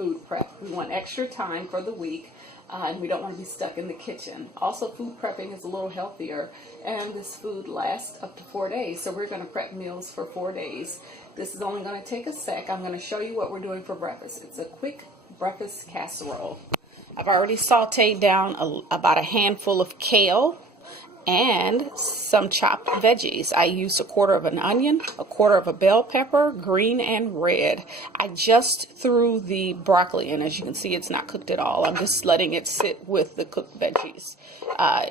food prep. We want extra time for the week, and we don't want to be stuck in the kitchen. Also, food prepping is a little healthier, and this food lasts up to 4 days. So we're going to prep meals for 4 days. This is only going to take a sec. I'm going to show you what we're doing for breakfast. It's a quick breakfast casserole. I've already sauteed down about a handful of kale and some chopped veggies. I used 1/4 of an onion, 1/4 of a bell pepper, green and red. I just threw the broccoli in. As you can see, it's not cooked at all. I'm just letting it sit with the cooked veggies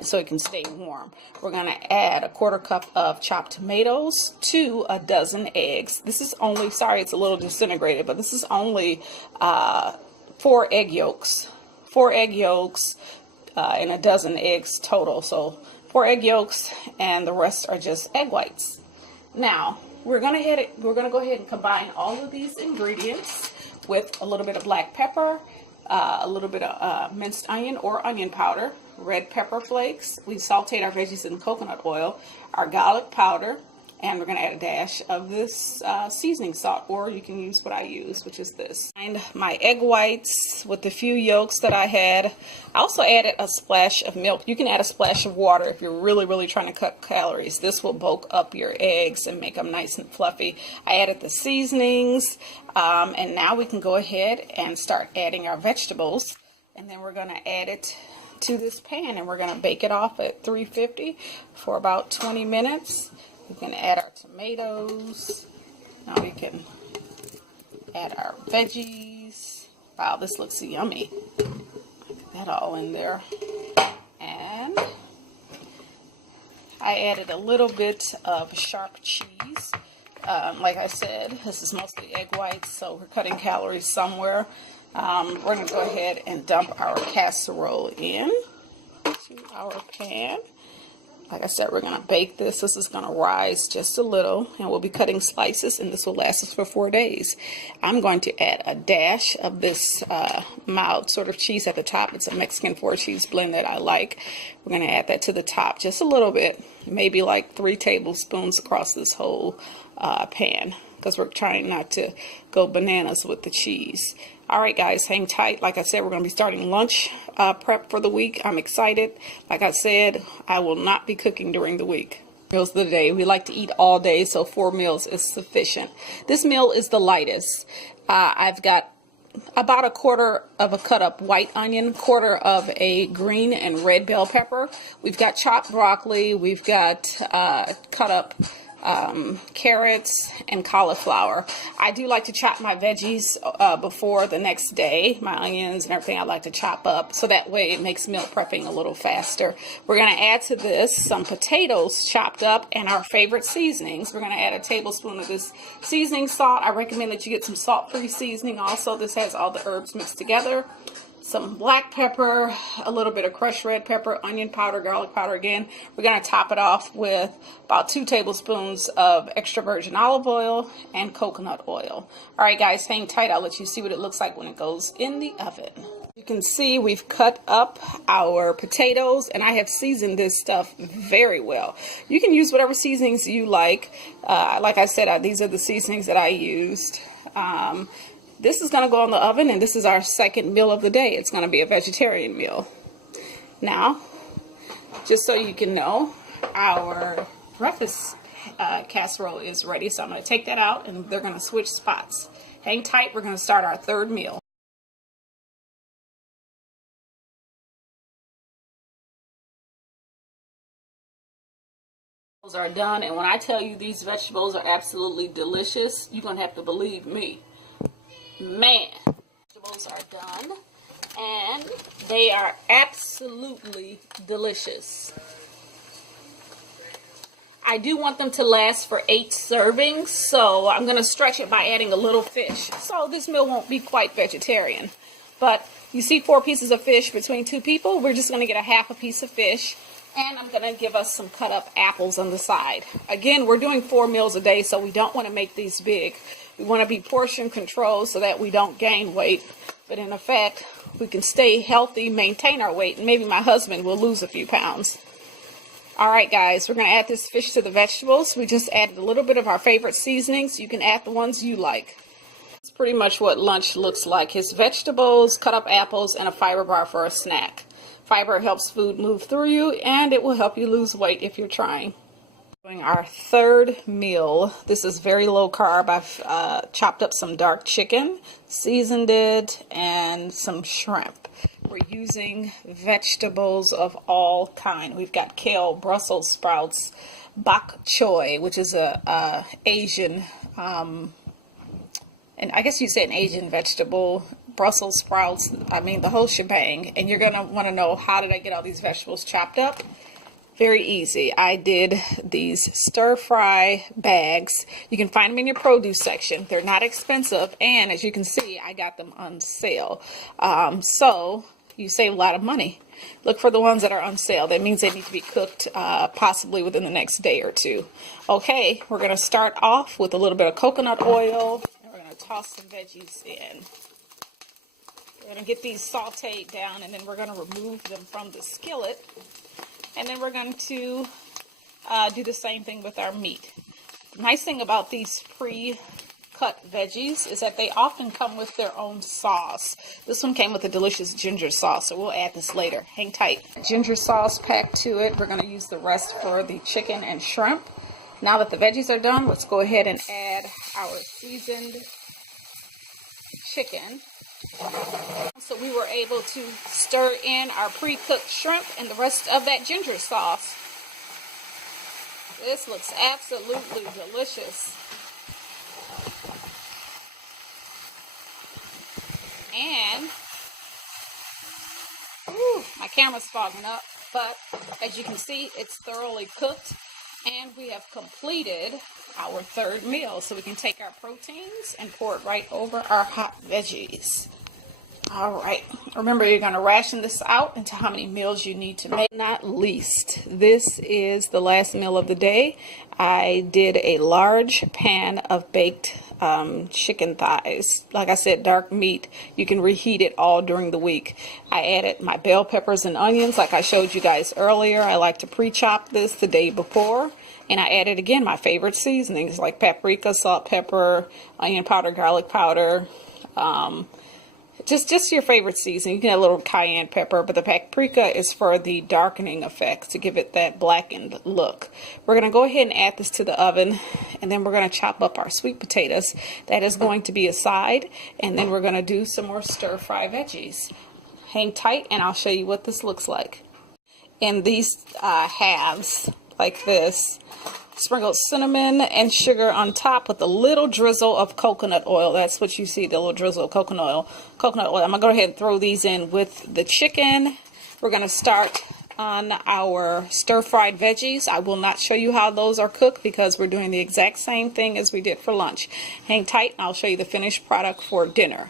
so it can stay warm. We're going to add 1/4 cup of chopped tomatoes to a dozen eggs. This is only, sorry it's a little disintegrated, but this is only 4 egg yolks. 4 egg yolks and a dozen eggs total. So 4 egg yolks, and the rest are just egg whites. Now, we're gonna go ahead and combine all of these ingredients with a little bit of black pepper, a little bit of minced onion or onion powder, red pepper flakes. We sauteed our veggies in coconut oil, our garlic powder, and we're going to add a dash of this seasoning salt, or you can use what I use, which is this. And my egg whites with the few yolks that I had. I also added a splash of milk. You can add a splash of water if you're really trying to cut calories. This will bulk up your eggs and make them nice and fluffy. I added the seasonings, and now we can go ahead and start adding our vegetables. And then we're going to add it to this pan, and we're going to bake it off at 350 for about 20 minutes. We can add our tomatoes. Now we can add our veggies. Wow, this looks yummy. Get that all in there. And I added a little bit of sharp cheese. Like I said, this is mostly egg whites, so we're cutting calories somewhere. We're going to go ahead and dump our casserole in to our pan. Like I said, we're going to bake this. This is going to rise just a little, and we'll be cutting slices, and this will last us for 4 days. I'm going to add a dash of this mild sort of cheese at the top. It's a Mexican 4-cheese blend that I like. We're going to add that to the top just a little bit, maybe like 3 tablespoons across this whole pan, because we're trying not to go bananas with the cheese. All right, guys, hang tight. Like I said, we're going to be starting lunch prep for the week. I'm excited. Like I said, I will not be cooking during the week. Meals of the day. We like to eat all day, so 4 meals is sufficient. This meal is the lightest. I've got about 1/4 of a cut up white onion, 1/4 of a green and red bell pepper. We've got chopped broccoli. We've got cut up carrots and cauliflower. I do like to chop my veggies before the next day. My onions and everything I like to chop up, so that way it makes meal prepping a little faster. We're going to add to this some potatoes chopped up and our favorite seasonings. We're going to add a tablespoon of this seasoning salt. I recommend that you get some salt-free seasoning also. This has all the herbs mixed together. Some black pepper, a little bit of crushed red pepper, onion powder, garlic powder again. We're going to top it off with about 2 tablespoons of extra virgin olive oil and coconut oil. All right, guys, hang tight. I'll let you see what it looks like when it goes in the oven. You can see we've cut up our potatoes, and I have seasoned this stuff very well. You can use whatever seasonings you like. Like I said, these are the seasonings that I used. This is going to go in the oven, and this is our second meal of the day. It's going to be a vegetarian meal. Now, just so you can know, our breakfast casserole is ready. So I'm going to take that out, and they're going to switch spots. Hang tight. We're going to start our third meal. Are done, and when I tell you these vegetables are absolutely delicious, you're going to have to believe me. Man, vegetables are done, and they are absolutely delicious. I do want them to last for 8 servings, so I'm going to stretch it by adding a little fish. So this meal won't be quite vegetarian. But you see 4 pieces of fish between 2 people. We're just going to get a half a piece of fish, and I'm going to give us some cut up apples on the side. Again, we're doing 4 meals a day, so we don't want to make these big. We want to be portion controlled so that we don't gain weight, but in effect, we can stay healthy, maintain our weight, and maybe my husband will lose a few pounds. All right, guys, we're going to add this fish to the vegetables. We just added a little bit of our favorite seasonings. You can add the ones you like. Let's pretty much what lunch looks like. It's vegetables, cut up apples, and a fiber bar for a snack. Fiber helps food move through you, and it will help you lose weight if you're trying. Doing our third meal. This is very low carb. I've chopped up some dark chicken, seasoned it, and some shrimp. We're using vegetables of all kind. We've got kale, Brussels sprouts, bok choy, which is a Asian, and I guess you say an Asian vegetable, Brussels sprouts, I mean the whole shebang. And you're going to want to know, how did I get all these vegetables chopped up? Very easy. I did these stir fry bags. You can find them in your produce section. They're not expensive, and as you can see, I got them on sale. So you save a lot of money. Look for the ones that are on sale. That means they need to be cooked possibly within the next day or two. Okay, we're going to start off with a little bit of coconut oil, and we're going to toss some veggies in. We're going to get these sauteed down, and then we're going to remove them from the skillet. And then we're going to do the same thing with our meat. The nice thing about these pre-cut veggies is that they often come with their own sauce. This one came with a delicious ginger sauce, so we'll add this later. Hang tight. Ginger sauce packed to it. We're going to use the rest for the chicken and shrimp. Now that the veggies are done, let's go ahead and add our seasoned chicken. So we were able to stir in our pre-cooked shrimp and the rest of that ginger sauce. This looks absolutely delicious. And my camera's fogging up, but as you can see, it's thoroughly cooked. And we have completed our third meal. So we can take our proteins and pour it right over our hot veggies. All right. Remember, you're going to ration this out into how many meals you need to make. Not least, this is the last meal of the day. I did a large pan of baked chicken thighs. Like I said, dark meat. You can reheat it all during the week. I added my bell peppers and onions like I showed you guys earlier. I like to pre-chop this the day before. And I added, again, my favorite seasonings like paprika, salt, pepper, onion powder, garlic powder, just your favorite seasoning. You can add a little cayenne pepper, but the paprika is for the darkening effect, to give it that blackened look. We're going to go ahead and add this to the oven, and then we're going to chop up our sweet potatoes. That is going to be a side, and then we're going to do some more stir-fry veggies. Hang tight, and I'll show you what this looks like. In these halves, like this, sprinkle cinnamon and sugar on top with a little drizzle of coconut oil. That's what you see, the little drizzle of coconut oil. I'm going to go ahead and throw these in with the chicken. We're going to start on our stir-fried veggies. I will not show you how those are cooked because we're doing the exact same thing as we did for lunch. Hang tight, and I'll show you the finished product for dinner.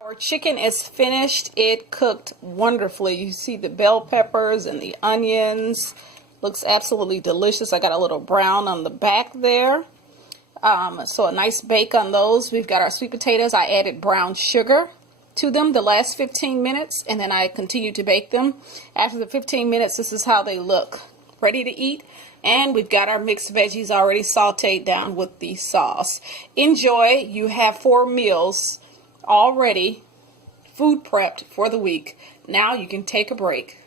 Our chicken is finished. It cooked wonderfully. You see the bell peppers and the onions. Looks absolutely delicious. I got a little brown on the back there. So a nice bake on those. We've got our sweet potatoes. I added brown sugar to them the last 15 minutes, and then I continued to bake them. After the 15 minutes, this is how they look. Ready to eat. And we've got our mixed veggies already sauteed down with the sauce. Enjoy. You have 4 meals already food prepped for the week. Now you can take a break.